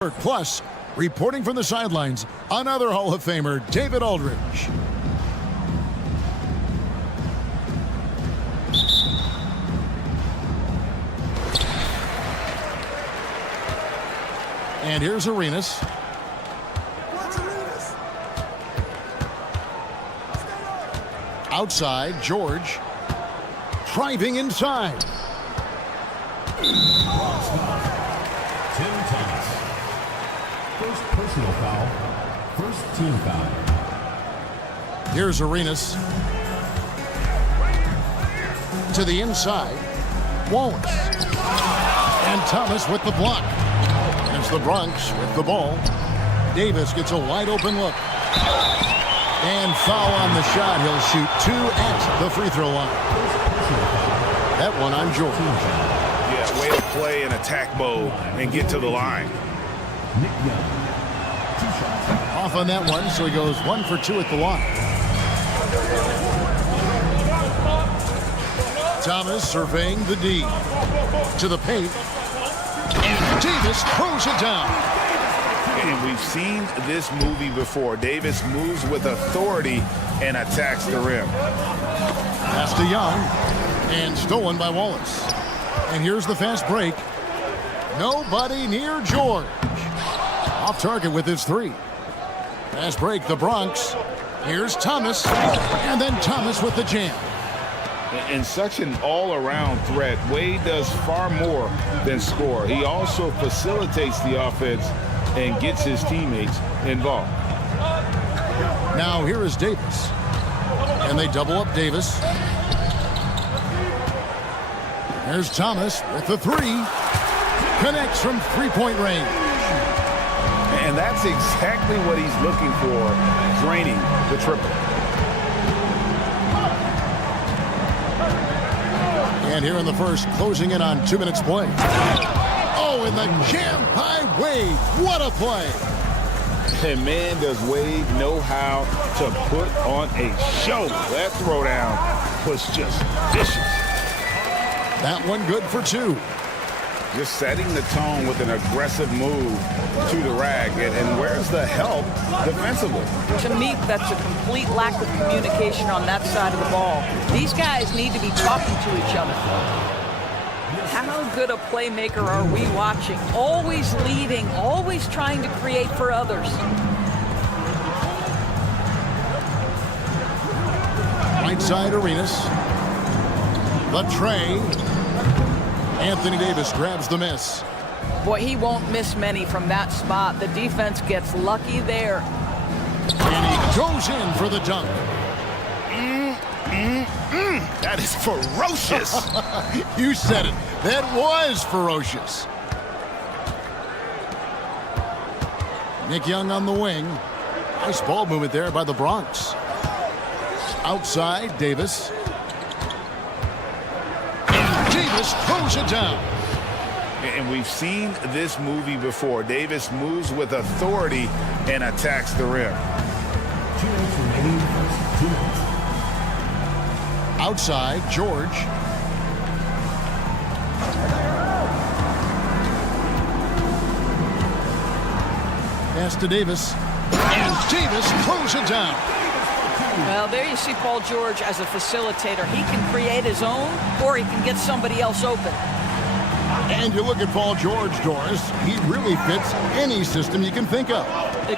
Plus, reporting from the sidelines, another Hall of Famer, David Aldridge. And here's Arenas. Outside, George. Driving inside. First personal foul. First team foul. Here's Arenas. To the inside. Wallace. And Thomas with the block. And it's the Bronx with the ball. Davis gets a wide open look. And foul on the shot. He'll shoot 2 at the free throw line. That one on George. Yeah, way to play in attack mode and get to the line. Off on that one, so he goes 1 for 2 at the line. Thomas surveying the D. To the paint. And Davis throws it down. And we've seen this movie before. Davis moves with authority and attacks the rim. Pass to Young. And stolen by Wallace. And here's the fast break. Nobody near George. Off target with his 3. Fast break, the Bronx. Here's Thomas. And then Thomas with the jam. And such an all-around threat. Wade does far more than score. He also facilitates the offense and gets his teammates involved. Now here is Davis. And they double up Davis. There's Thomas with the 3. Connects from three-point range. And that's exactly what he's looking for, draining the triple. And here in the first, closing in on 2 minutes play. Oh, and the jam by Wade. What a play. And man, does Wade know how to put on a show. That throwdown was just vicious. That one good for 2. Just setting the tone with an aggressive move to the rack. And where's the help defensively? To me, that's a complete lack of communication on that side of the ball. These guys need to be talking to each other. How good a playmaker are we watching? Always leading, always trying to create for others. Right side, Arenas. The tray. Anthony Davis grabs the miss. Boy, he won't miss many from that spot. The defense gets lucky there. And he goes in for the dunk. That is ferocious. You said it. That was ferocious. Nick Young on the wing. Nice ball movement there by the Bronx. Outside, Davis. Davis throws it down. And we've seen this movie before. Davis moves with authority and attacks the rim. 2 minutes remaining. 2 minutes. Outside, George. Pass to Davis. And Davis throws it down. Well, there you see Paul George as a facilitator. He can create his own, or he can get somebody else open. And you look at Paul George, Doris. He really fits any system you can think of.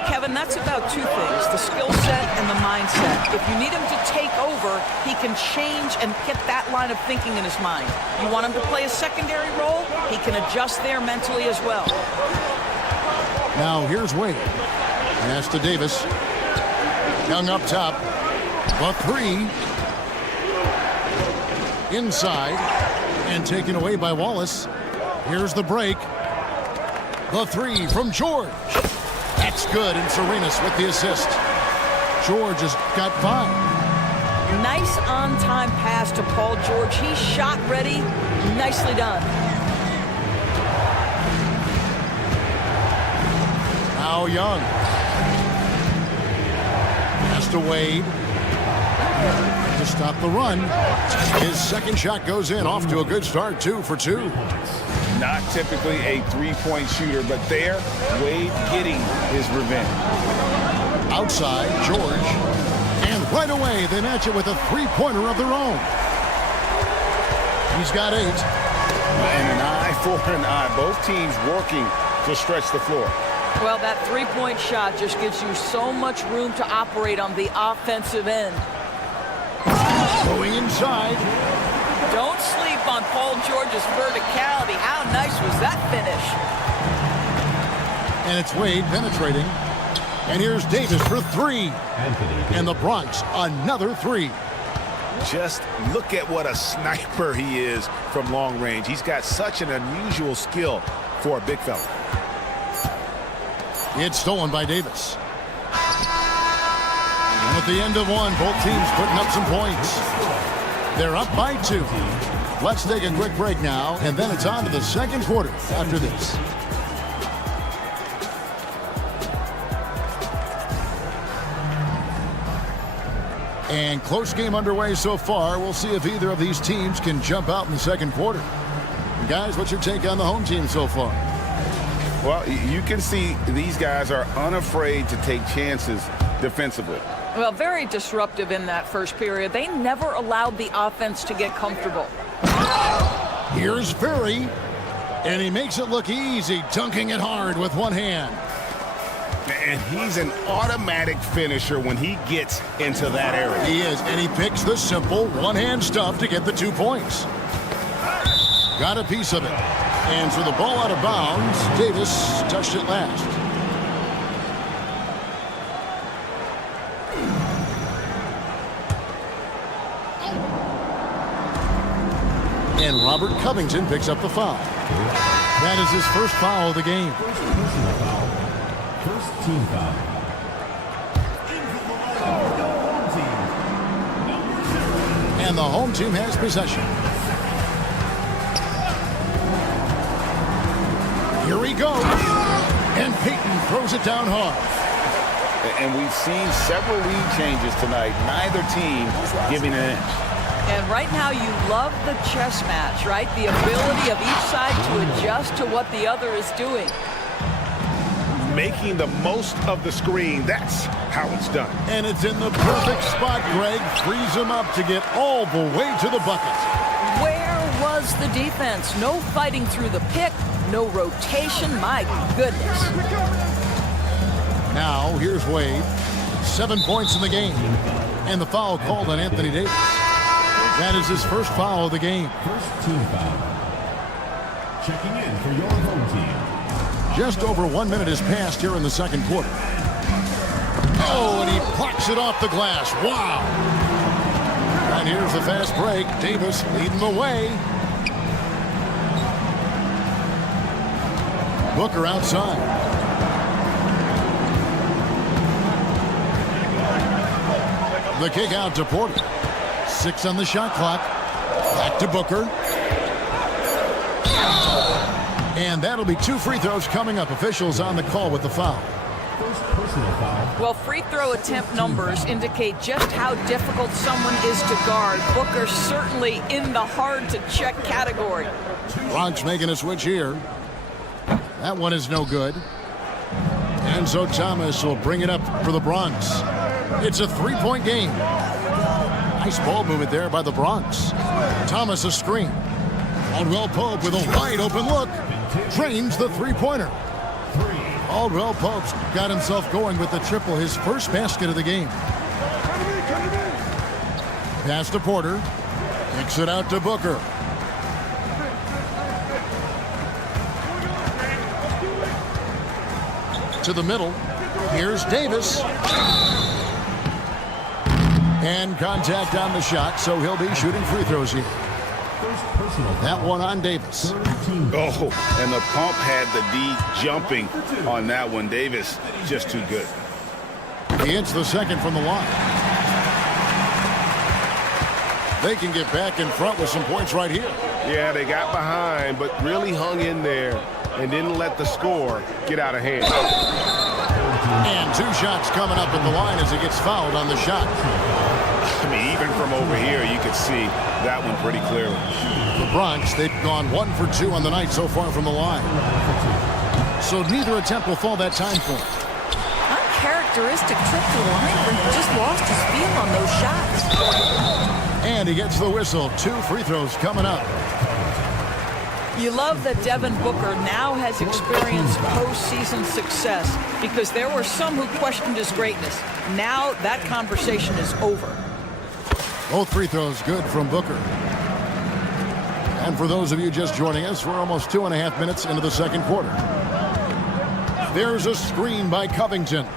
Kevin, that's about 2 things, the skill set and the mindset. If you need him to take over, he can change and get that line of thinking in his mind. You want him to play a secondary role, he can adjust there mentally as well. Now here's Wade. Pass to Davis. Young up top. The 3. Inside. And taken away by Wallace. Here's the break. The 3 from George. That's good, and Arenas with the assist. George has got 5. Nice on-time pass to Paul George. He's shot ready. Nicely done. Now Young. Pass to Wade. To stop the run. His second shot goes in. Off to a good start, 2 for 2. Not typically a three-point shooter, but there, Wade getting his revenge. Outside, George. And right away, they match it with a three-pointer of their own. He's got 8. And an eye for an eye. Both teams working to stretch the floor. Well, that three-point shot just gives you so much room to operate on the offensive end. Going inside. Don't sleep on Paul George's verticality. How nice was that finish? And it's Wade penetrating. And here's Davis for 3. And the Bronx, another 3. Just look at what a sniper he is from long range. He's got such an unusual skill for a big fella. It's stolen by Davis. And at the end of one, both teams putting up some points. They're up by 2. Let's take a quick break now, and then it's on to the second quarter after this. And close game underway so far. We'll see if either of these teams can jump out in the second quarter. And guys, what's your take on the home team so far? Well, you can see these guys are unafraid to take chances defensively. Well, very disruptive in that first period. They never allowed the offense to get comfortable. Here's Ferry, and he makes it look easy, dunking it hard with one hand. And he's an automatic finisher when he gets into that area. He is, and he picks the simple one-hand stuff to get the 2 points. Got a piece of it. And so the ball out of bounds, Davis touched it last. And Robert Covington picks up the foul. That is his first foul of the game. Personal foul. First team foul. And the home team has possession. Here he goes. And Peyton throws it down hard. And we've seen several lead changes tonight. Neither team giving an inch. And right now you love the chess match, right? The ability of each side to adjust to what the other is doing. Making the most of the screen. That's how it's done. And it's in the perfect spot. Greg frees him up to get all the way to the bucket. Where was the defense? No fighting through the pick, no rotation. My goodness. Now, here's Wade. 7 points in the game. And the foul called on Anthony Davis. That is his first foul of the game. First team foul. Checking in for your home team. Just over 1 minute has passed here in the second quarter. Oh, and he plucks it off the glass. Wow. And here's the fast break. Davis leading the way. Booker outside. The kick out to Porter. 6 on the shot clock. Back to Booker. And that'll be 2 free throws coming up. Officials on the call with the foul. First personal foul. Well, free throw attempt numbers indicate just how difficult someone is to guard. Booker certainly in the hard-to-check category. Bronx making a switch here. That one is no good. And so Thomas will bring it up for the Bronx. It's a 3-point game. Nice ball movement there by the Bronx. Thomas a screen. Aldwell Pope with a wide open look. Drains the 3-pointer. Aldwell Pope's got himself going with the triple, his first basket of the game. Pass to Porter. Kicks it out to Booker. To the middle. Here's Davis. And contact on the shot, so he'll be shooting free throws here. That one on Davis. Oh, and the pump had the D jumping on that one. Davis just too good. He hits the second from the line. They can get back in front with some points right here. Yeah, they got behind, but really hung in there and didn't let the score get out of hand. And 2 shots coming up at the line as he gets fouled on the shot. I mean, even from over here, you could see that one pretty clearly. The Bronx, they've gone 1 for 2 on the night so far from the line. So neither attempt will fall that time for him. Uncharacteristic trip to the line where he just lost his feel on those shots. And he gets the whistle. 2 free throws coming up. You love that Devin Booker now has experienced postseason success because there were some who questioned his greatness. Now that conversation is over. Both free throws good from Booker. And for those of you just joining us, we're almost 2.5 minutes into the second quarter. There's a screen by Covington.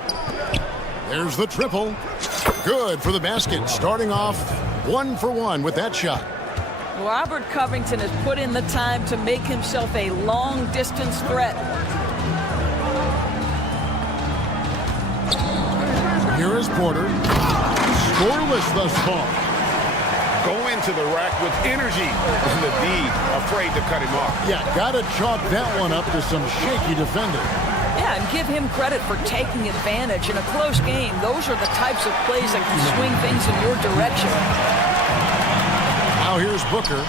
There's the triple. Good for the basket. Starting off 1 for 1 with that shot. Robert Covington has put in the time to make himself a long-distance threat. Here is Porter. Scoreless thus far. Go into the rack with energy. And the D afraid to cut him off. Yeah, gotta chalk that one up to some shaky defending. Yeah, and give him credit for taking advantage. In a close game, those are the types of plays that can swing things in your direction. Now here's Booker.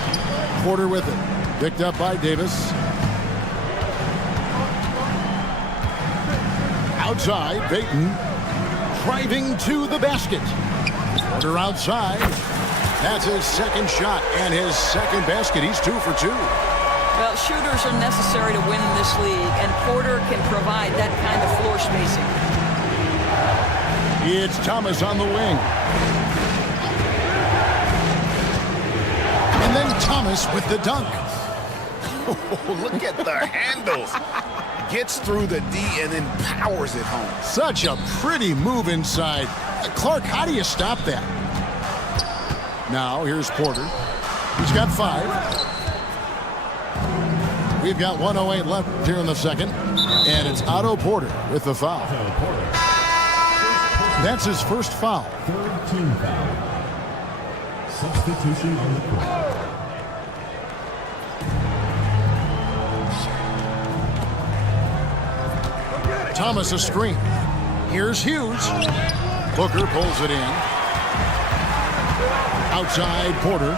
Porter with it. Picked up by Davis. Outside, Payton. Driving to the basket. Porter outside. That's his second shot and his second basket. He's 2 for 2. Well, shooters are necessary to win in this league, and Porter can provide that kind of floor spacing. It's Thomas on the wing. And then Thomas with the dunk. Oh, look at the handles. Gets through the D and then powers it home. Such a pretty move inside. Clark, how do you stop that? Now, here's Porter. He's got 5. We've got 1:08 left here in the second. And it's Otto Porter with the foul. That's his first foul. Third team foul. Substitution on the court. Thomas a screen. Here's Hughes. Booker pulls it in. Outside Porter.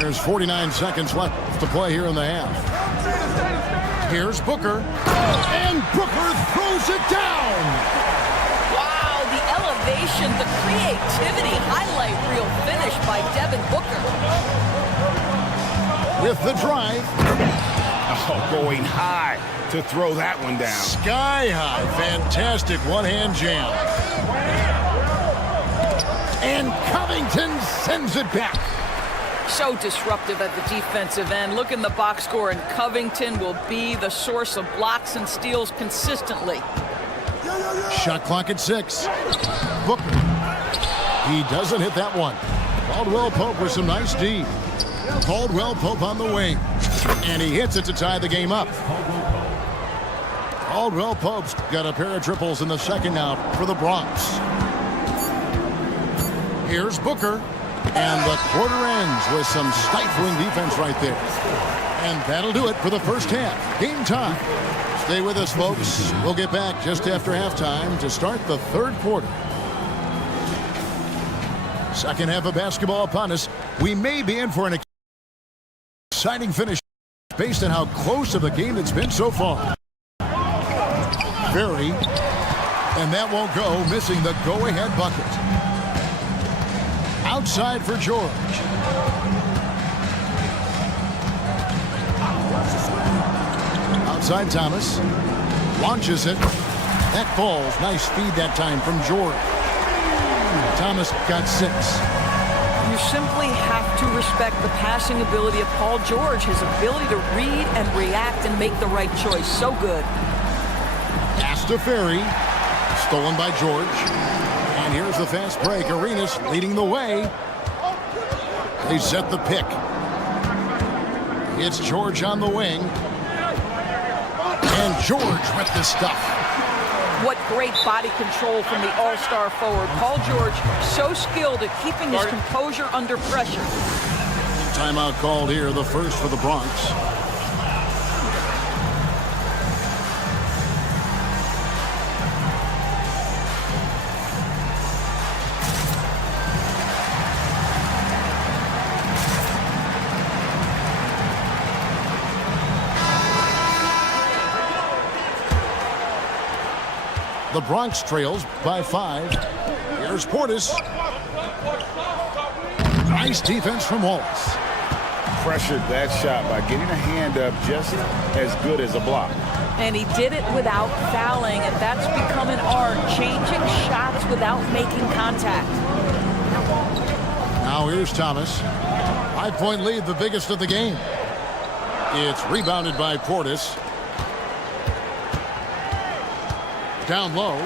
There's 49 seconds left to play here in the half. Here's Booker. And Booker throws it down. Wow, the elevation, the creativity, highlight reel finish by Devin Booker. With the drive. Oh, going high to throw that one down. Sky high. Fantastic one-hand jam. And Covington sends it back. So disruptive at the defensive end. Look in the box score, and Covington will be the source of blocks and steals consistently. Shot clock at 6. Booker. He doesn't hit that one. Caldwell Pope with some nice D. Caldwell Pope on the wing. And he hits it to tie the game up. Caldwell Pope's got a pair of triples in the second now for the Bronx. Here's Booker. And the quarter ends with some stifling defense right there. And that'll do it for the first half. Game time. Stay with us, folks. We'll get back just after halftime to start the third quarter. Second half of basketball upon us. We may be in for an exciting finish based on how close of a game it's been so far. Very. And that won't go, missing the go-ahead bucket. Outside for George. Outside Thomas. Launches it. That falls. Nice feed that time from George. Thomas got 6. You simply have to respect the passing ability of Paul George, his ability to read and react and make the right choice. So good. Pass to Ferry. Stolen by George. And here's the fast break. Arenas leading the way. They set the pick. It's George on the wing. And George with the stuff. What great body control from the all-star forward. Paul George, so skilled at keeping his composure under pressure. Timeout called here, the first for the Bronx. The Bronx trails by 5. Here's Portis. Nice defense from Wallace. Pressured that shot by getting a hand up just as good as a block. And he did it without fouling, and that's become an art, changing shots without making contact. Now here's Thomas. 5-point lead, the biggest of the game. It's rebounded by Portis. Down low.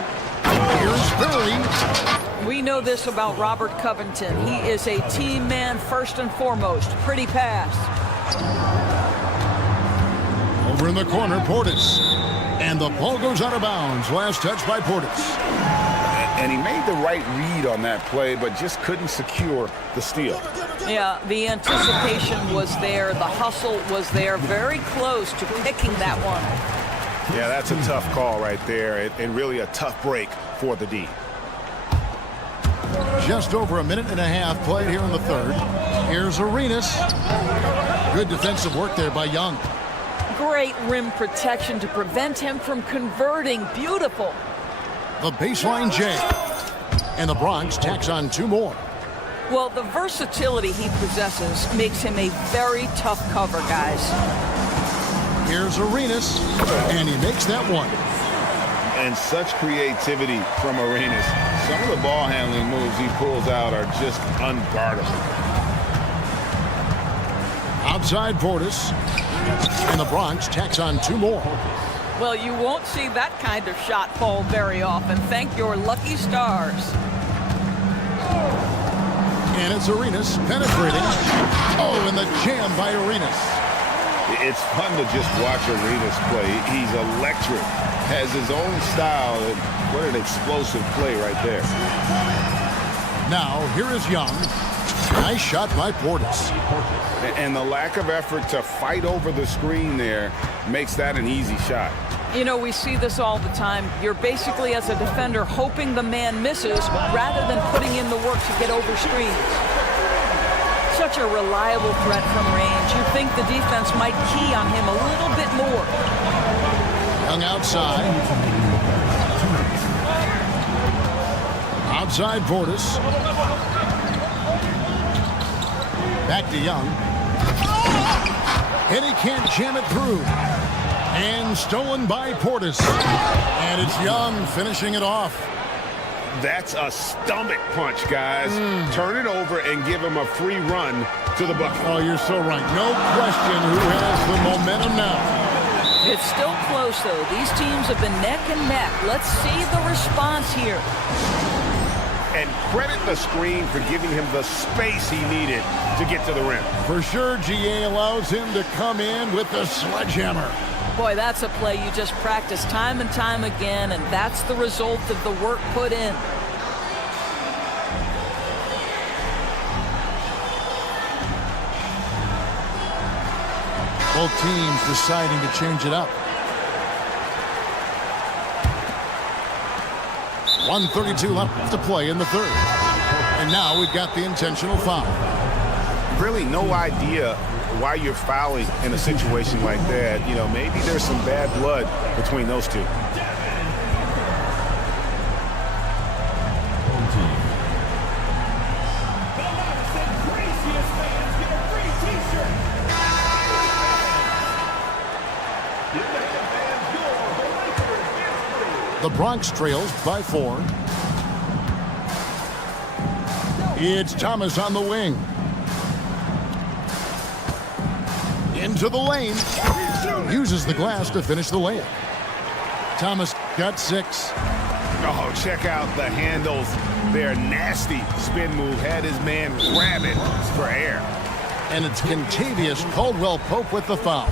Here's Curry. We know this about Robert Covington. He is a team man first and foremost. Pretty pass. Over in the corner, Portis. And the ball goes out of bounds. Last touch by Portis. And he made the right read on that play, but just couldn't secure the steal. Yeah, the anticipation was there. The hustle was there. Very close to picking that one. Yeah, that's a tough call right there, and really a tough break for the D. Just over a minute and a half played here in the third. Here's Arenas. Good defensive work there by Young. Great rim protection to prevent him from converting. Beautiful. The baseline J. And the Bronx tacks on 2 more. Well, the versatility he possesses makes him a very tough cover, guys. Here's Arenas, and he makes that one. And such creativity from Arenas. Some of the ball handling moves he pulls out are just unguardable. Outside Portis, and the Bronx tacks on 2 more. Well, you won't see that kind of shot fall very often. Thank your lucky stars. And it's Arenas penetrating. Oh, and the jam by Arenas. It's fun to just watch Arenas play. He's electric, has his own style, and what an explosive play right there. Now, here is Young. Nice shot by Portis. And the lack of effort to fight over the screen there makes that an easy shot. You know, we see this all the time. You're basically, as a defender, hoping the man misses rather than putting in the work to get over screens. Such a reliable threat from range. You'd think the defense might key on him a little bit more. Young outside. Outside Portis. Back to Young. And he can't jam it through. And stolen by Portis. And it's Young finishing it off. That's a stomach punch, guys. Turn it over and give him a free run to the bucket. Oh, you're so right. No question who has the momentum now. It's still close, though. These teams have been neck and neck. Let's see the response here. And credit the screen for giving him the space he needed to get to the rim. For sure, GA allows him to come in with the sledgehammer. Boy, that's a play you just practice time and time again, and that's the result of the work put in. Both teams deciding to change it up. 1:32 left to play in the third. And now we've got the intentional foul. Really no idea why you're fouling in a situation like that. You know, maybe there's some bad blood between those two. The Bronx trails by 4. It's Thomas on the wing. Into the lane. Uses the glass to finish the layup. Thomas got 6. Oh, check out the handles. Their nasty spin move had his man grab it for air. And it's Kentavious Caldwell-Pope with the foul.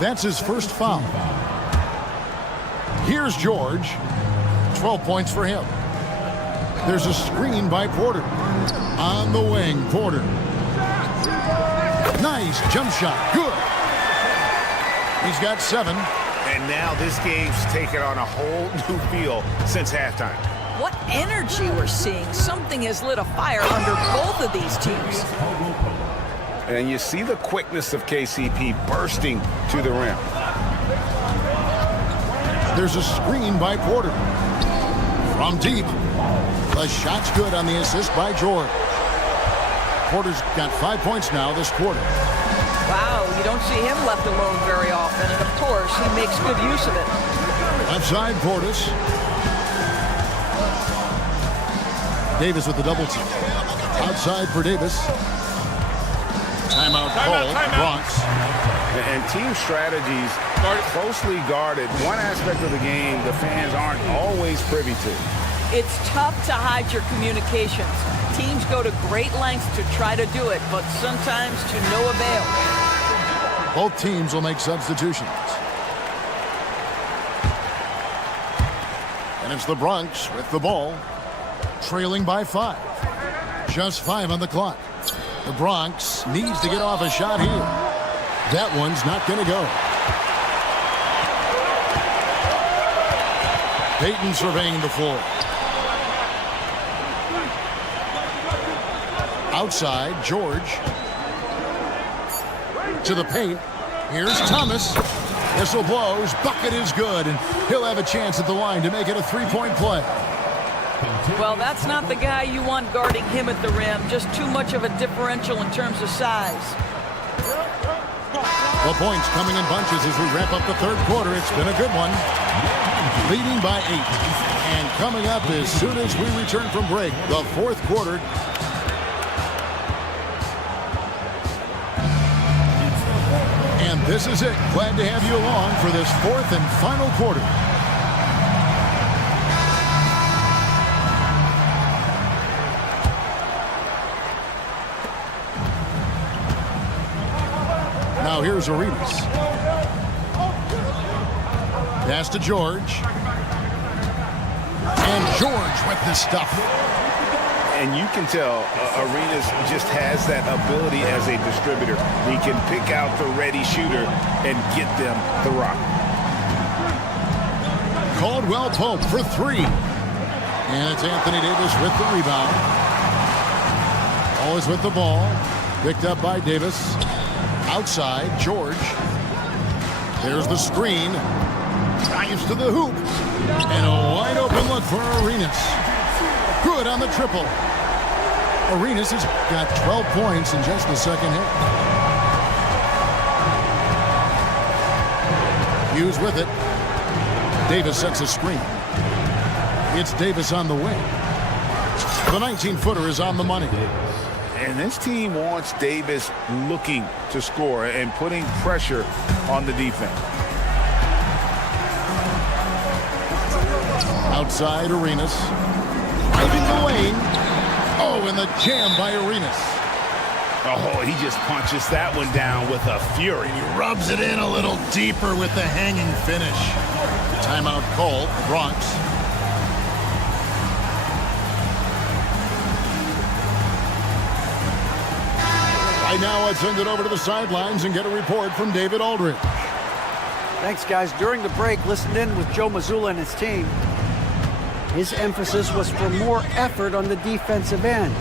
That's his first foul. Here's George. 12 points for him. There's a screen by Porter. On the wing, Porter. Nice jump shot. Good. He's got 7. And now this game's taken on a whole new feel since halftime. What energy we're seeing. Something has lit a fire under both of these teams. And you see the quickness of KCP bursting to the rim. There's a screen by Porter. From deep. The shot's good on the assist by George. Porter's got 5 points now this quarter. Wow, you don't see him left alone very often, and of course, he makes good use of it. Left side, Portis. Davis with the double team. Outside for Davis. Timeout called. Bronx. And team strategies are closely guarded. One aspect of the game the fans aren't always privy to. It's tough to hide your communications. Teams go to great lengths to try to do it, but sometimes to no avail. Both teams will make substitutions. And it's the Bronx with the ball, trailing by 5. Just 5 on the clock. The Bronx needs to get off a shot here. That one's not going to go. Payton surveying the floor. Outside, George. To the paint. Here's Thomas. Whistle blows. Bucket is good, and he'll have a chance at the line to make it a 3-point play. Well, that's not the guy you want guarding him at the rim. Just too much of a differential in terms of size. The points coming in bunches as we wrap up the third quarter. It's been a good one. Leading by 8. And coming up as soon as we return from break, the fourth quarter. And this is it. Glad to have you along for this fourth and final quarter. Now here's Arenas. Pass to George. And George with the stuff. And you can tell Arenas just has that ability as a distributor. He can pick out the ready shooter and get them the rock. Caldwell Pope for 3. And it's Anthony Davis with the rebound. Always with the ball. Picked up by Davis. Outside, George. There's the screen. Drives to the hoop. And a wide open look for Arenas. Good on the triple. Arenas has got 12 points in just the second half. Hughes with it. Davis sets a screen. It's Davis on the wing. The 19-footer is on the money. And this team wants Davis looking to score and putting pressure on the defense. Outside, Arenas. Driving the lane. Oh, and the jam by Arenas. Oh, he just punches that one down with a fury. He rubs it in a little deeper with the hanging finish. Timeout called, Bronx. Right now, I'd send it over to the sidelines and get a report from David Aldridge. Thanks, guys. During the break, listened in with Joe Mazzulla and his team. His emphasis was for more effort on the defensive end.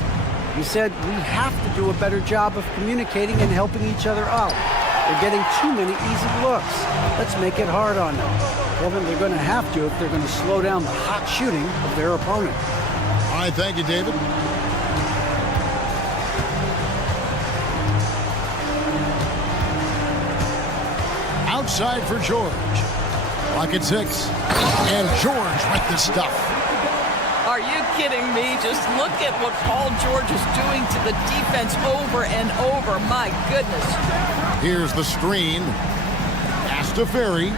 He said we have to do a better job of communicating and helping each other out. They're getting too many easy looks. Let's make it hard on them. Kevin, they're going to have to if they're going to slow down the hot shooting of their opponent. All right, thank you, David. Outside for George. Clock at 6. And George with the stuff. Are you kidding me? Just look at what Paul George is doing to the defense over and over. My goodness. Here's the screen. Pass to Ferry.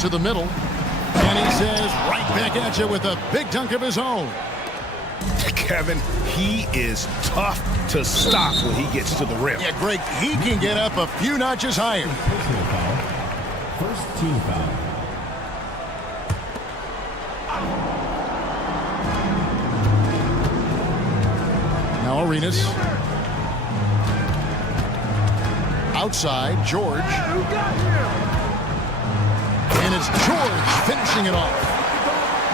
To the middle. And he says right back at you with a big dunk of his own. Kevin, he is tough to stop when he gets to the rim. Yeah, Greg, he can get up a few notches higher. Personal foul. First team foul. Now Arenas. Outside, George. And it's George finishing it off.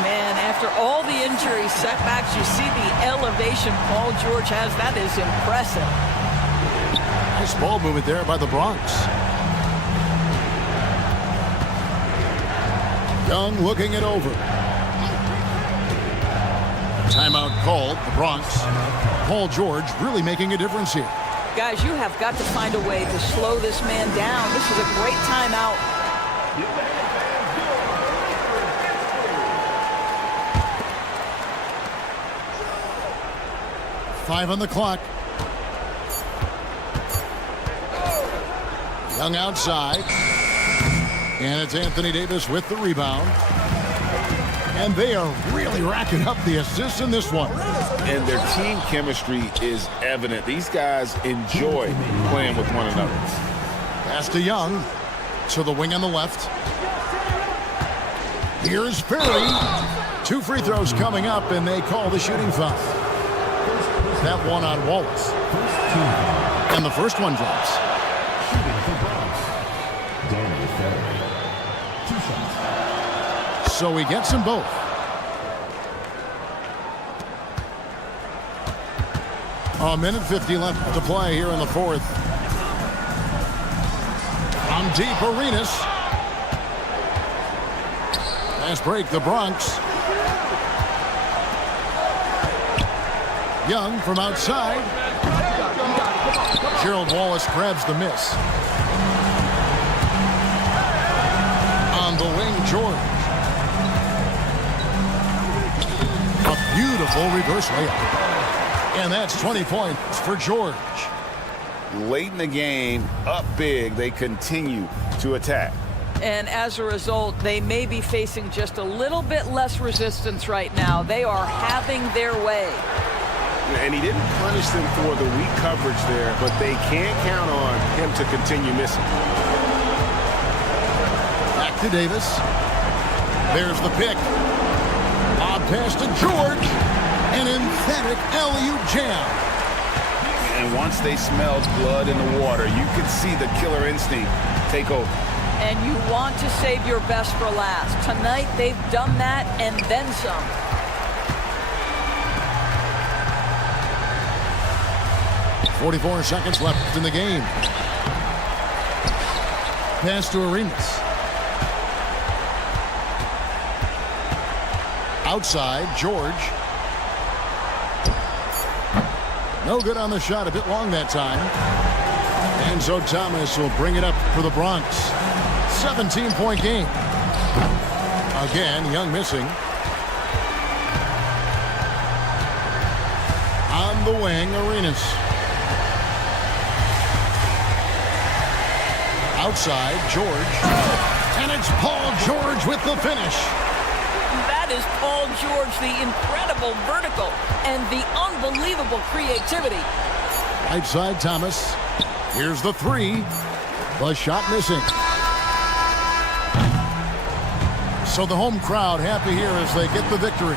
Man, after all the injury setbacks, you see the elevation Paul George has. That is impressive. Nice ball movement there by the Bronx. Young looking it over. Timeout called, the Bronx. Paul George really making a difference here. Guys, you have got to find a way to slow this man down. This is a great timeout. Five on the clock. Young outside. And it's Anthony Davis with the rebound. And they are really racking up the assists in this one. And their team chemistry is evident. These guys enjoy playing with one another. Pass to Young. To the wing on the left. Here's Perry. 2 free throws coming up, and they call the shooting foul. That one on Wallace. And the first one drops. So he gets them both. A minute 50 left to play here in the fourth. From deep, Arenas. Fast break, the Bronx. Young from outside. Gerald Wallace grabs the miss. On the wing, George. A beautiful reverse layup. And that's 20 points for George. Late in the game, up big, they continue to attack. And as a result, they may be facing just a little bit less resistance right now. They are having their way. And he didn't punish them for the weak coverage there, but they can't count on him to continue missing. Back to Davis. There's the pick. Lob pass to George. An emphatic alley-oop jam. And once they smelled blood in the water, you could see the killer instinct take over. And you want to save your best for last. Tonight, they've done that and then some. .44 seconds left in the game. Pass to Arenas. Outside, George. No good on the shot, a bit long that time. And so Thomas will bring it up for the Bronx. 17-point game. Again, Young missing. On the wing, Arenas. Outside, George. And it's Paul George with the finish. That is Paul George, the incredible vertical and the unbelievable creativity. Right side, Thomas. Here's the three. The shot missing. So the home crowd happy here as they get the victory.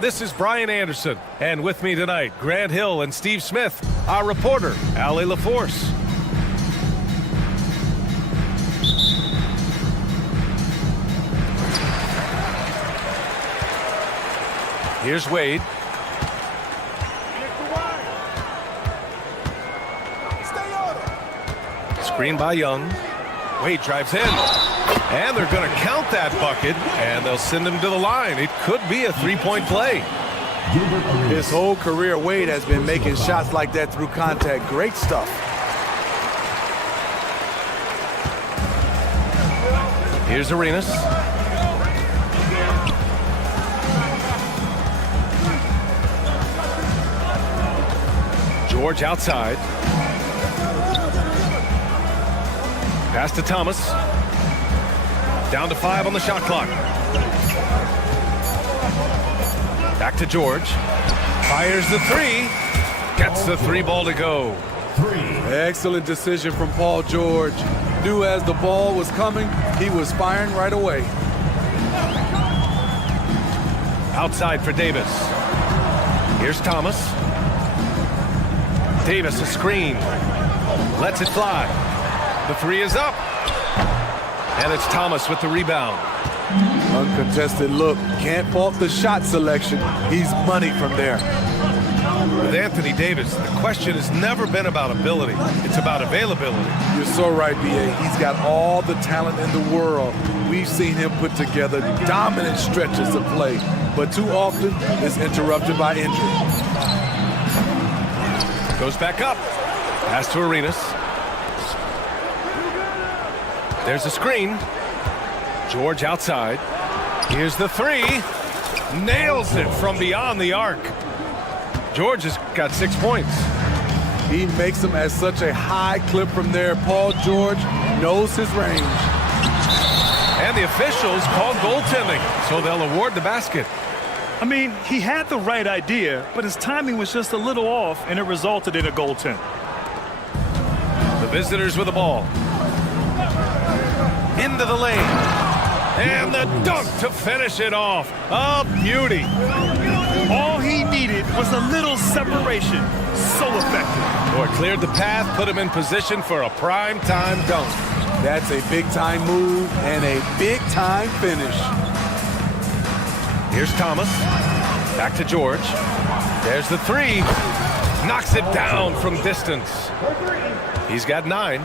This is Brian Anderson, and with me tonight, Grant Hill and Steve Smith, our reporter, Allie LaForce. Here's Wade. Screen by Young. Wade drives in. And they're going to count that bucket, and they'll send him to the line. It could be a three-point play. His whole career, Wade has been making shots like that through contact. Great stuff. Here's Arenas. George outside. Pass to Thomas. Down to 5 on the shot clock. Back to George. Fires the 3. Gets the 3 ball to go. Excellent decision from Paul George. Knew as the ball was coming, he was firing right away. Outside for Davis. Here's Thomas. Davis a screen. Lets it fly. The 3 is up. And it's Thomas with the rebound. Uncontested look. Can't fault the shot selection. He's money from there. With Anthony Davis, the question has never been about ability. It's about availability. You're so right, B.A. He's got all the talent in the world. We've seen him put together dominant stretches of play, but too often it's interrupted by injury. Goes back up. Pass to Arenas. There's a screen. George outside. Here's the 3. Nails it from beyond the arc. George has got 6 points. He makes them at such a high clip from there. Paul George knows his range. And the officials called goaltending, so they'll award the basket. I mean, he had the right idea, but his timing was just a little off, and it resulted in a goaltend. The visitors with the ball. Into the lane. And the dunk to finish it off. A beauty. All he needed was a little separation. So effective. Or cleared the path, put him in position for a prime-time dunk. That's a big-time move and a big-time finish. Here's Thomas. Back to George. There's the 3. Knocks it down from distance. He's got 9.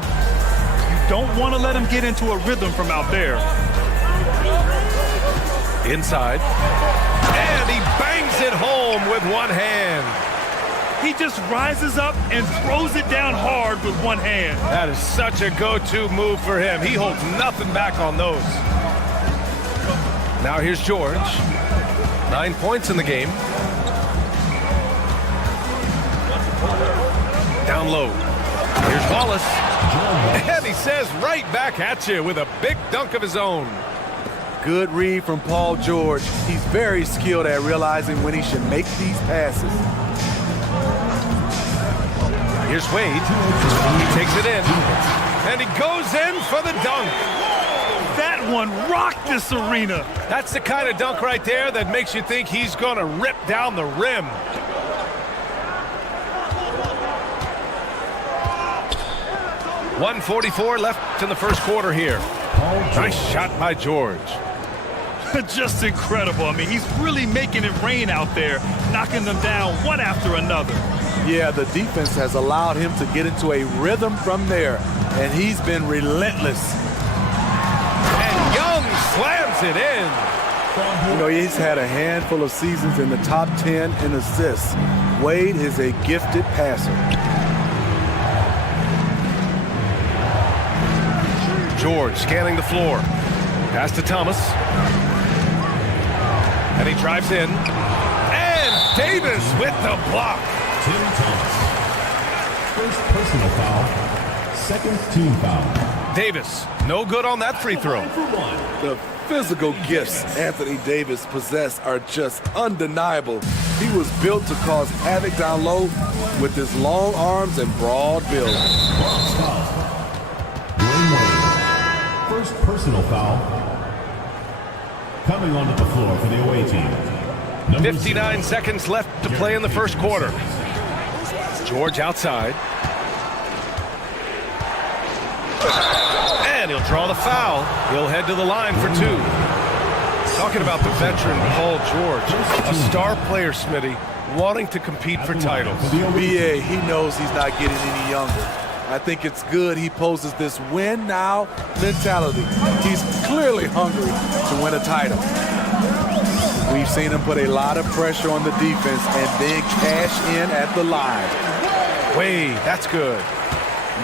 Don't want to let him get into a rhythm from out there. Inside. And he bangs it home with one hand. He just rises up and throws it down hard with one hand. That is such a go-to move for him. He holds nothing back on those. Now here's George. 9 points in the game. Down low. Here's Wallace. And he says right back at you with a big dunk of his own. Good read from Paul George. He's very skilled at realizing when he should make these passes. Here's Wade. He takes it in. And he goes in for the dunk. That one rocked this arena. That's the kind of dunk right there that makes you think he's going to rip down the rim. .144 left in the first quarter here. Nice shot by George. Just incredible. I mean, he's really making it rain out there, knocking them down one after another. Yeah, the defense has allowed him to get into a rhythm from there, and he's been relentless. And Young slams it in. You know, he's had a handful of seasons in the top 10 in assists. Wade is a gifted passer. George scanning the floor. Pass to Thomas. And he drives in. And Davis with the block. Tim Thomas. First personal foul. Second team foul. Davis, no good on that free throw. The physical gifts Anthony Davis possesses are just undeniable. He was built to cause havoc down low with his long arms and broad build. First personal foul. Coming onto the floor for the away team. 59 seconds left to play in the first quarter. George outside. And he'll draw the foul. He'll head to the line for 2. Talking about the veteran Paul George, a star player, Smitty, wanting to compete for titles. BA, he knows he's not getting any younger. I think it's good he poses this win now mentality. He's clearly hungry to win a title. We've seen him put a lot of pressure on the defense and then cash in at the line. Wade, that's good.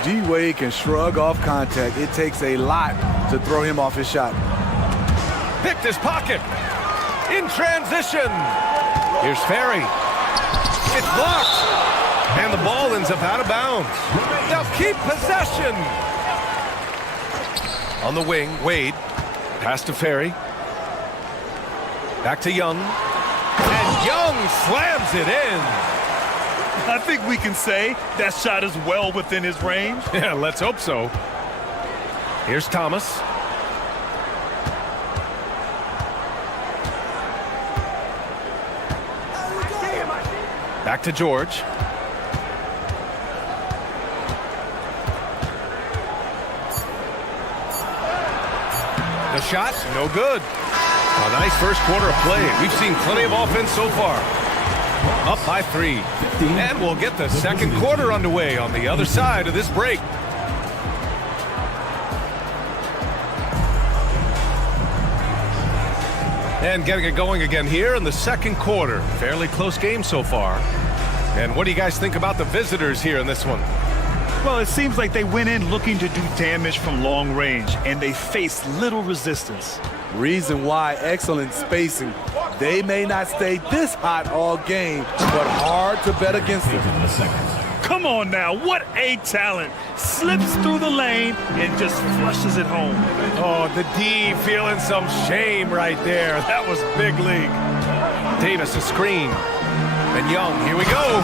G-Wade can shrug off contact. It takes a lot to throw him off his shot. Picked his pocket. In transition. Here's Ferry. It's blocked. And the ball ends up out of bounds. They'll keep possession. On the wing, Wade. Pass to Ferry. Back to Young. And Young slams it in. I think we can say that shot is well within his range. Yeah, let's hope so. Here's Thomas. Back to George. The shot, no good. A nice first quarter of play. We've seen plenty of offense so far. Up by 3. And we'll get the second quarter underway on the other side of this break. And getting it going again here in the second quarter. Fairly close game so far. And what do you guys think about the visitors here in this one? Well, it seems like they went in looking to do damage from long range, and they faced little resistance. Reason why, excellent spacing. They may not stay this hot all game, but hard to bet against them. Come on now, what a talent. Slips through the lane and just flushes it home. Oh, the D feeling some shame right there. That was big league. Davis a screen. And Young, here we go.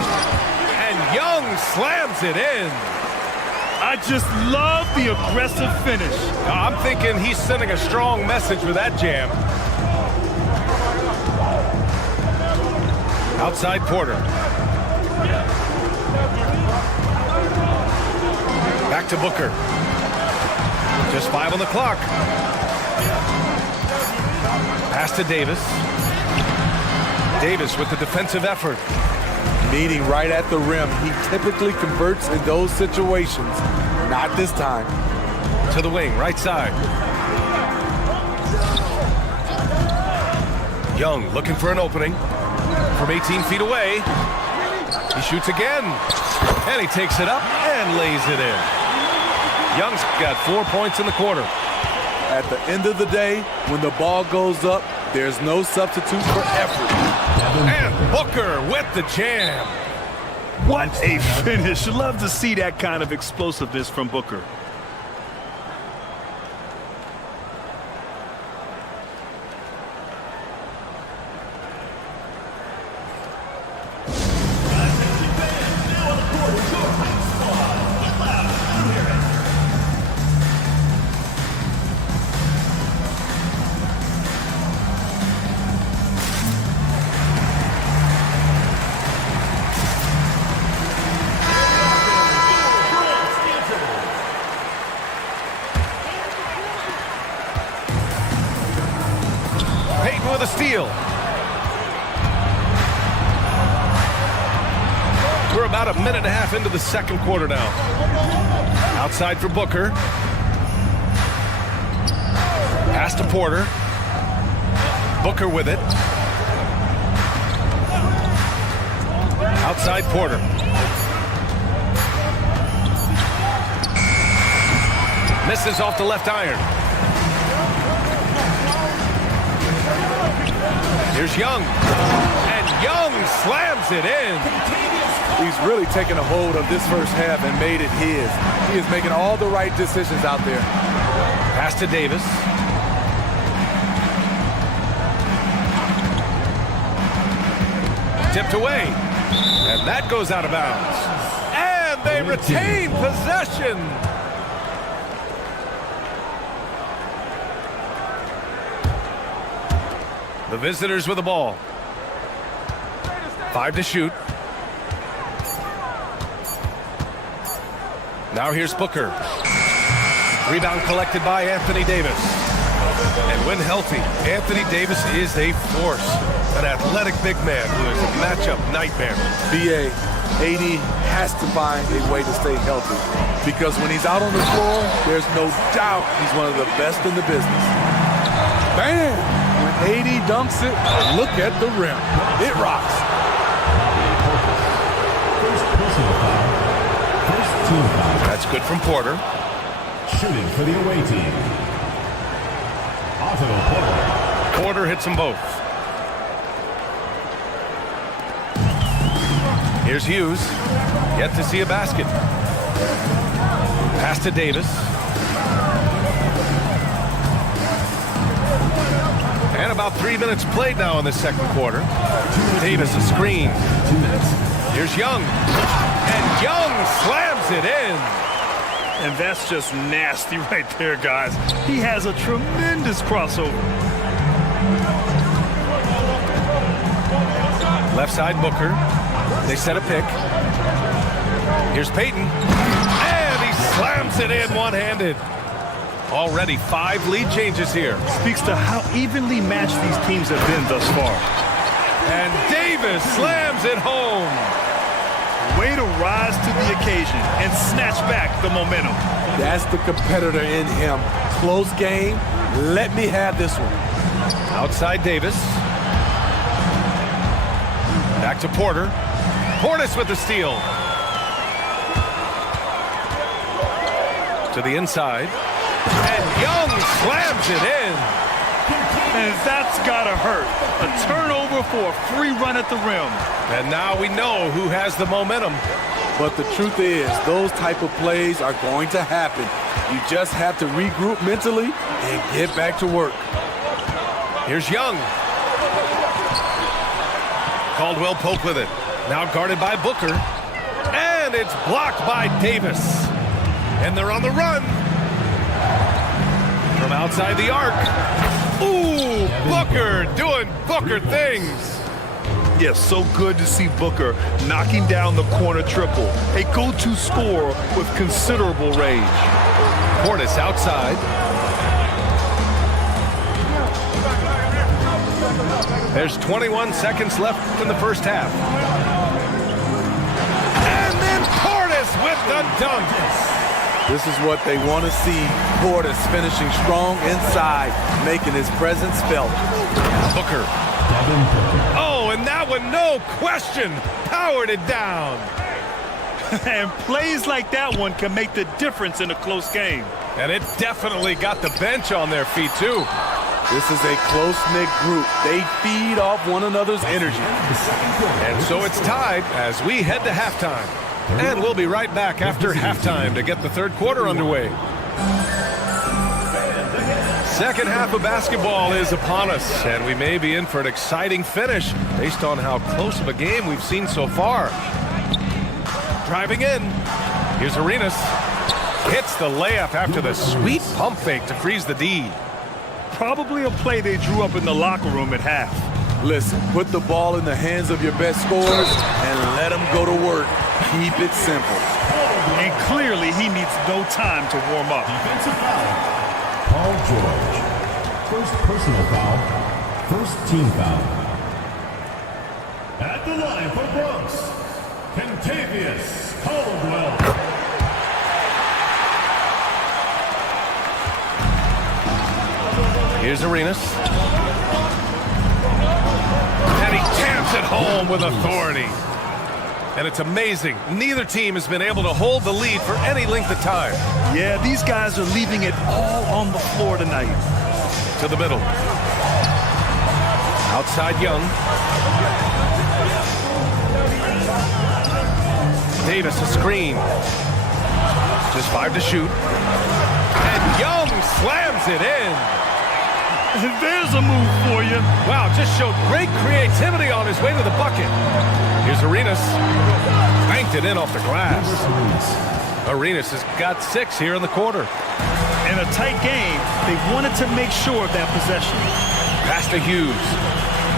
And Young slams it in. I just love the aggressive finish. I'm thinking he's sending a strong message with that jam. Outside Porter. Back to Booker. Just 5 on the clock. Pass to Davis. Davis with the defensive effort. Meeting right at the rim. He typically converts in those situations. Not this time. To the wing, right side. Young looking for an opening. From 18 feet away. He shoots again. And he takes it up and lays it in. Young's got 4 points in the quarter. At the end of the day, when the ball goes up, there's no substitute for effort. And Booker with the jam. What a finish. Love to see that kind of explosiveness from Booker. With a steal. We're about a minute and a half into the second quarter now. Outside for Booker. Pass to Porter. Booker with it. Outside Porter. Misses off the left iron. Here's Young. And Young slams it in. He's really taken a hold of this first half and made it his. He is making all the right decisions out there. Pass to Davis. Tipped away. And that goes out of bounds. And they retain possession. The visitors with the ball. 5 to shoot. Now here's Booker. Rebound collected by Anthony Davis. And when healthy, Anthony Davis is a force. An athletic big man who is a matchup nightmare. BA, AD has to find a way to stay healthy because when he's out on the floor, there's no doubt he's one of the best in the business. Bam! When AD dunks it, look at the rim. It rocks. First personal foul. First team foul. That's good from Porter. Shooting for the away team. Otto Porter. Porter hits them both. Here's Hughes. Yet to see a basket. Pass to Davis. And about 3 minutes played now in the second quarter. Davis a screen. Here's Young. And Young slams it in. And that's just nasty right there, guys. He has a tremendous crossover. Left side Booker. They set a pick. Here's Payton. And he slams it in one-handed. Already 5 lead changes here. Speaks to how evenly matched these teams have been thus far. And Davis slams it home. Way to rise to the occasion and snatch back the momentum. That's the competitor in him. Close game. Let me have this one. Outside Davis. Back to Porter. Portis with the steal. To the inside. And Young slams it in. And that's gotta hurt. A turnover for a free run at the rim. And now we know who has the momentum. But the truth is, those type of plays are going to happen. You just have to regroup mentally and get back to work. Here's Young. Caldwell Pope with it. Now guarded by Booker. And it's blocked by Davis. And they're on the run. From outside the arc. Ooh, Booker doing Booker things. Yes, so good to see Booker knocking down the corner triple. A go-to scorer with considerable range. Portis outside. There's 21 seconds left in the first half. And then Portis with the dunk. This is what they want to see. Portis finishing strong inside, making his presence felt. Booker. Oh, and that one, no question, powered it down. And plays like that one can make the difference in a close game. And it definitely got the bench on their feet, too. This is a close-knit group. They feed off one another's energy. And so it's tied as we head to halftime. And we'll be right back after halftime to get the third quarter underway. Second half of basketball is upon us, and we may be in for an exciting finish based on how close of a game we've seen so far. Driving in, here's Arenas. Hits the layup after the sweet pump fake to freeze the D. Probably a play they drew up in the locker room at half. Listen, put the ball in the hands of your best scorers and let them go to work. Keep it simple. And clearly he needs no time to warm up. Defensive foul. Paul George. First personal foul. First team foul. At the line for Bronx, Kentavious Caldwell. Here's Arenas. And he jams it home with authority. And it's amazing. Neither team has been able to hold the lead for any length of time. Yeah, these guys are leaving it all on the floor tonight. To the middle. Outside Young. Davis a screen. Just 5 to shoot. And Young slams it in. There's a move for you. Wow, just showed great creativity on his way to the bucket. Here's Arenas. Banked it in off the glass. Arenas has got 6 here in the quarter. In a tight game, they wanted to make sure of that possession. Pass to Hughes.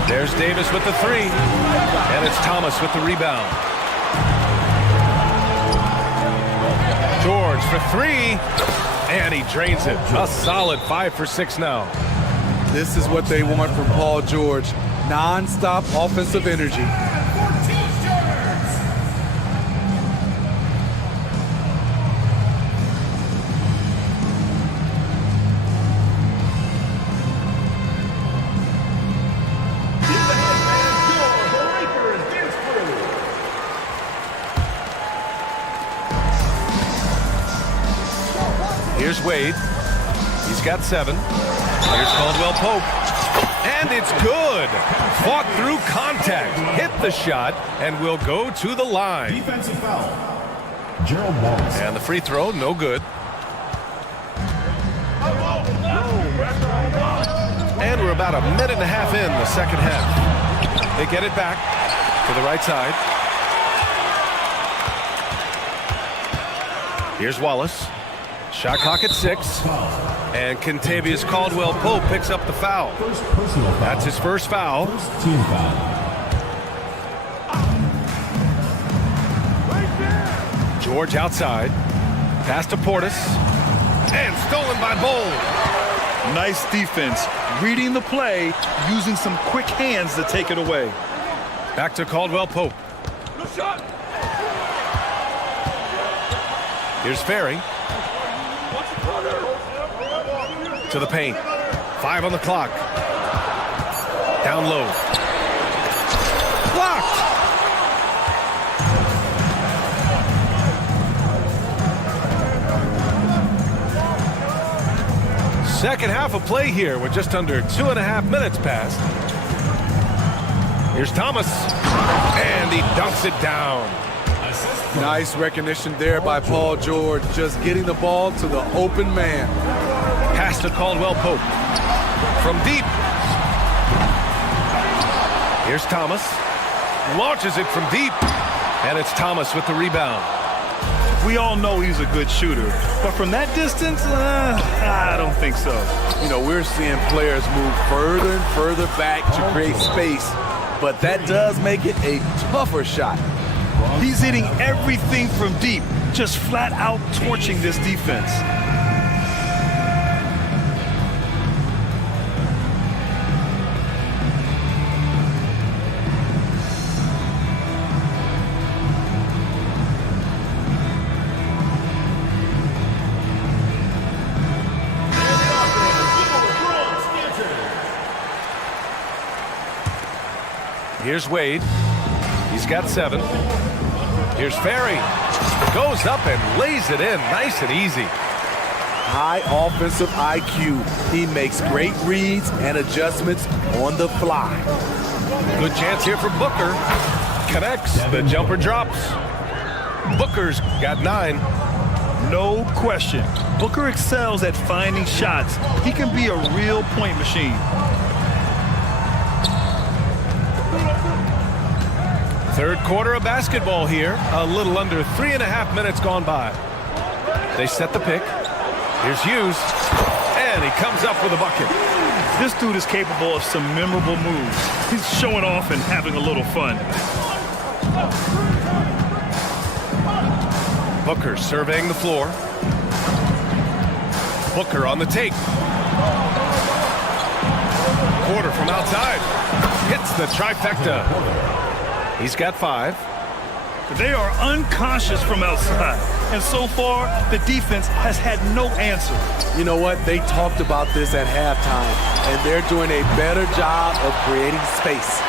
There's Davis with the three. And it's Thomas with the rebound. George for three. And he drains it. A solid 5 for 6 now. This is what they want from Paul George. Non-stop offensive energy. Here's Wade. He's got 7. Here's Caldwell Pope. And it's good. Fought through contact. Hit the shot and will go to the line. Defensive foul. Gerald Wallace. And the free throw, no good. And we're about a minute and a half in the second half. They get it back to the right side. Here's Wallace. Shot clock at 6. And Kentavious Caldwell Pope picks up the foul. First personal foul. That's his first foul. First team foul. George outside. Pass to Portis. And stolen by Bold. Nice defense. Reading the play, using some quick hands to take it away. Back to Caldwell Pope. Here's Ferry. To the paint. 5 on the clock. Down low. Blocked. Second half of play here with just under 2.5 minutes passed. Here's Thomas. And he dunks it down. Nice recognition there by Paul George, just getting the ball to the open man. Pass to Caldwell Pope. From deep. Here's Thomas. Launches it from deep. And it's Thomas with the rebound. We all know he's a good shooter, but from that distance, I don't think so. You know, we're seeing players move further and further back to create space, but that does make it a tougher shot. He's hitting everything from deep, just flat out torching this defense. Here's Wade. He's got 7. Here's Ferry. Goes up and lays it in nice and easy. High offensive IQ. He makes great reads and adjustments on the fly. Good chance here for Booker. Connects. The jumper drops. Booker's got 9. No question. Booker excels at finding shots. He can be a real point machine. Third quarter of basketball here. A little under 3.5 minutes gone by. They set the pick. Here's Hughes. And he comes up with a bucket. This dude is capable of some memorable moves. He's showing off and having a little fun. Booker surveying the floor. Booker on the take. Quarter from outside. Hits the trifecta. He's got 5. They are unconscious from outside, and so far, the defense has had no answer. You know what? They talked about this at halftime, and they're doing a better job of creating space.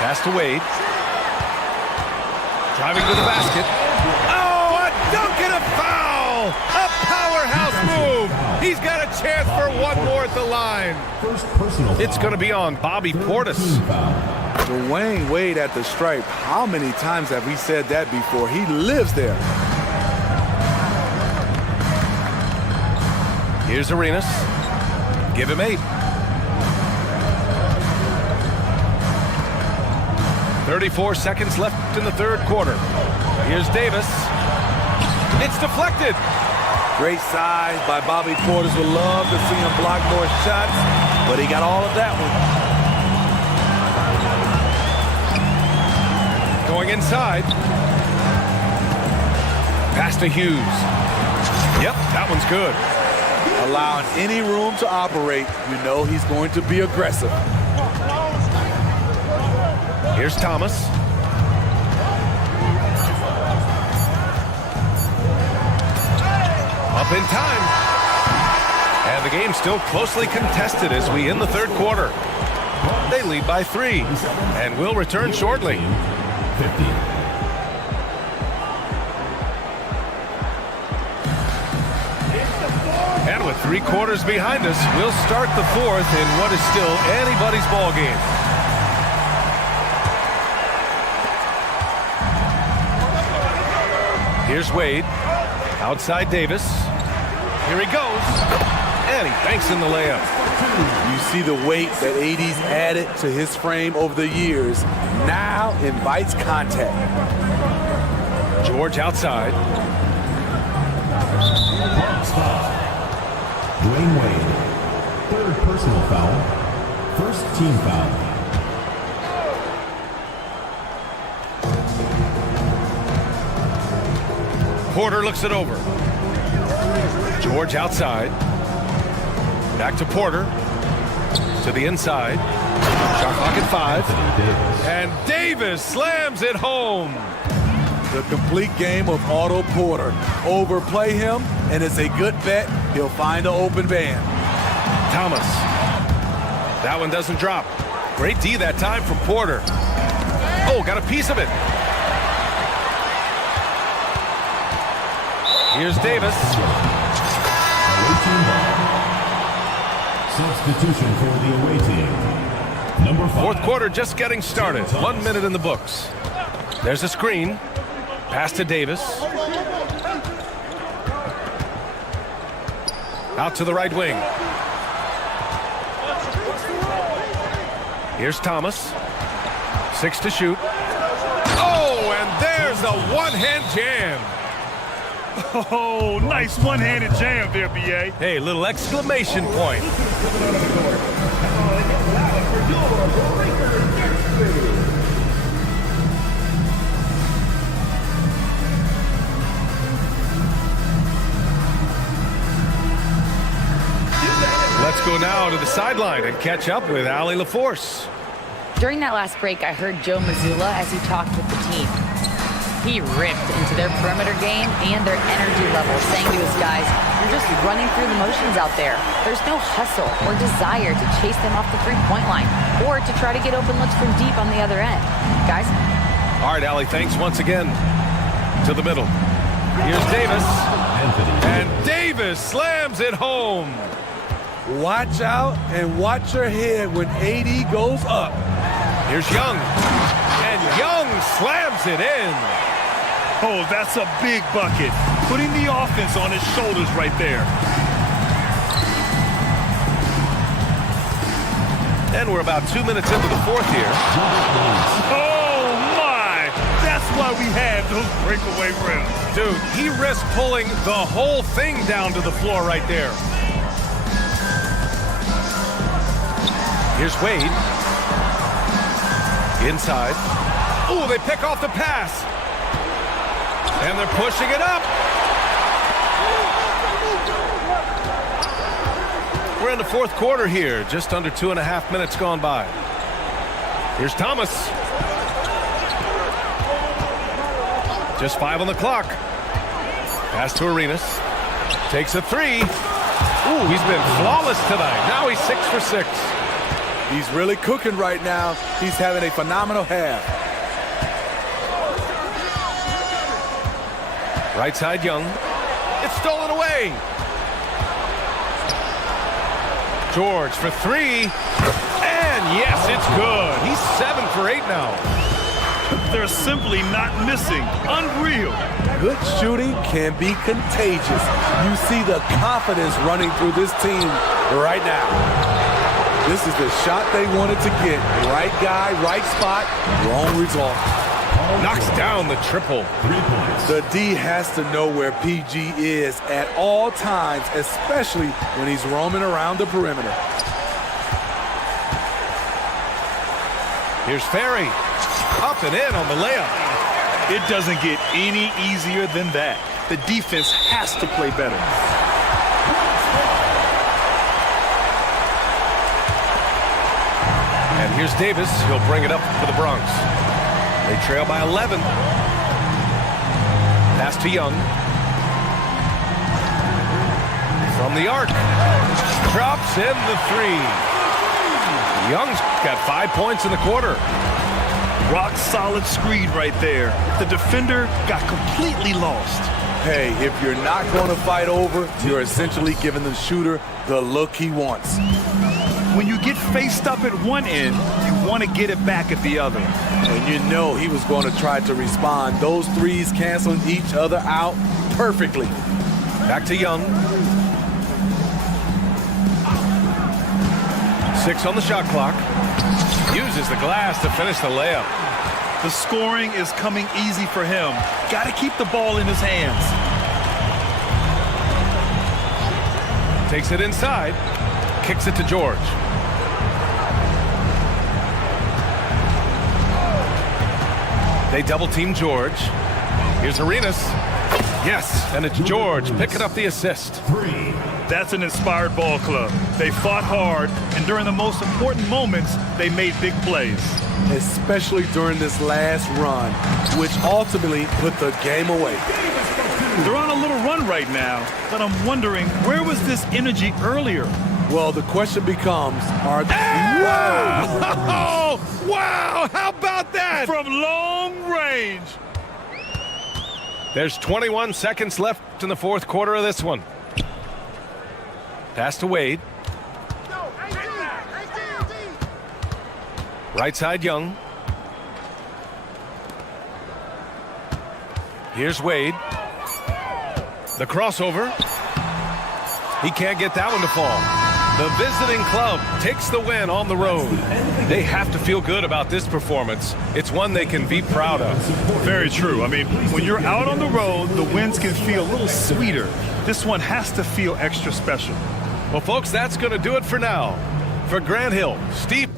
Pass to Wade. Driving to the basket. Oh, a dunk and a foul! A powerhouse move! He's got a chance for one more at the line. First personal foul. It's going to be on Bobby Portis. Dwayne Wade at the stripe. How many times have we said that before? He lives there. Here's Arenas. Give him 8. 34 seconds left in the third quarter. Here's Davis. It's deflected. Great size by Bobby Portis. Would love to see him block more shots. but he got all of that one. Going inside. Pass to Hughes. Yep, that one's good. Allowing any room to operate, you know he's going to be aggressive. Here's Thomas. Up in time. And the game's still closely contested as we end the third quarter. They lead by 3 and will return shortly. 50. And with 3 quarters behind us, we'll start the fourth in what is still anybody's ball game. Here's Wade. Outside Davis. Here he goes. And he banks in the layup. You see the weight that AD's added to his frame over the years. Now invites contact. George outside. Dwayne Wade. Third personal foul. First team foul. Porter looks it over. George outside. Back to Porter. To the inside. Shot clock at 5. And Davis slams it home. The complete game of Otto Porter. Overplay him, and it's a good bet he'll find an open man. Thomas. That one doesn't drop. Great D that time from Porter. Oh, got a piece of it. Here's Davis. Substitution for the away team. Number 5. Fourth quarter just getting started. 1 minute in the books. There's a screen. Pass to Davis. Out to the right wing. Here's Thomas. 6 to shoot. Oh, and there's the one-hand jam. Oh, nice one-handed jam there, B.A. Hey, little exclamation point. Let's go now to the sideline and catch up with Allie LaForce. During that last break, I heard Joe Mazzulla as he talked with the team. He ripped into their perimeter game and their energy level, saying to his guys, "You're just running through the motions out there. There's no hustle or desire to chase them off the three-point line or to try to get open looks from deep on the other end." Guys? All right, Allie, thanks once again. To the middle. Here's Davis. And Davis slams it home. Watch out and watch your head when AD goes up. Here's Young. And Young slams it in. Oh, that's a big bucket. Putting the offense on his shoulders right there. And we're about 2 minutes into the fourth here. Oh, my. That's why we have those breakaway rims. Dude, he risked pulling the whole thing down to the floor right there. Here's Wade. Inside. Ooh, they pick off the pass. And they're pushing it up. We're in the fourth quarter here. Just under 2.5 minutes gone by. Here's Thomas. Just 5 on the clock. Pass to Arenas. Takes a 3. Ooh, he's been flawless tonight. Now he's 6 for 6. He's really cooking right now. He's having a phenomenal half. Right side, Young. It's stolen away. George for 3. And yes, it's good. He's 7 for 8 now. They're simply not missing. Unreal. Good shooting can be contagious. You see the confidence running through this team right now. This is the shot they wanted to get. Right guy, right spot, wrong result. Knocks down the triple. 3 points. The D has to know where PG is at all times, especially when he's roaming around the perimeter. Here's Ferry. Up and in on the layup. It doesn't get any easier than that. The defense has to play better. And here's Davis. He'll bring it up for the Bronx. They trail by 11. Pass to Young. From the arc. Drops in the three. Young's got 5 points in the quarter. Rock solid screen right there. The defender got completely lost. Hey, if you're not going to fight over, you're essentially giving the shooter the look he wants. When you get faced up at one end, you want to get it back at the other. And you know he was going to try to respond. Those threes canceling each other out perfectly. Back to Young. 6 on the shot clock. Uses the glass to finish the layup. The scoring is coming easy for him. Got to keep the ball in his hands. Takes it inside. Kicks it to George. They double team George. Here's Arenas. Yes, and it's George picking up the assist. That's an inspired ball club. They fought hard, and during the most important moments, they made big plays. Especially during this last run, which ultimately put the game away. They're on a little run right now, but I'm wondering, where was this energy earlier? Well, the question becomes, are they... Wow! Wow! How about that? From long range. There's 21 seconds left in the fourth quarter of this one. Pass to Wade. Right side Young. Here's Wade. The crossover. He can't get that one to fall. The visiting club takes the win on the road. They have to feel good about this performance. It's one they can be proud of. Very true. I mean, when you're out on the road, the wins can feel a little sweeter. This one has to feel extra special. Well, folks, that's going to do it for now. For Grant Hill, Steve.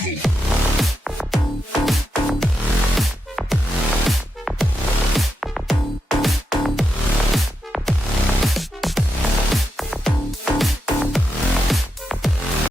Hey.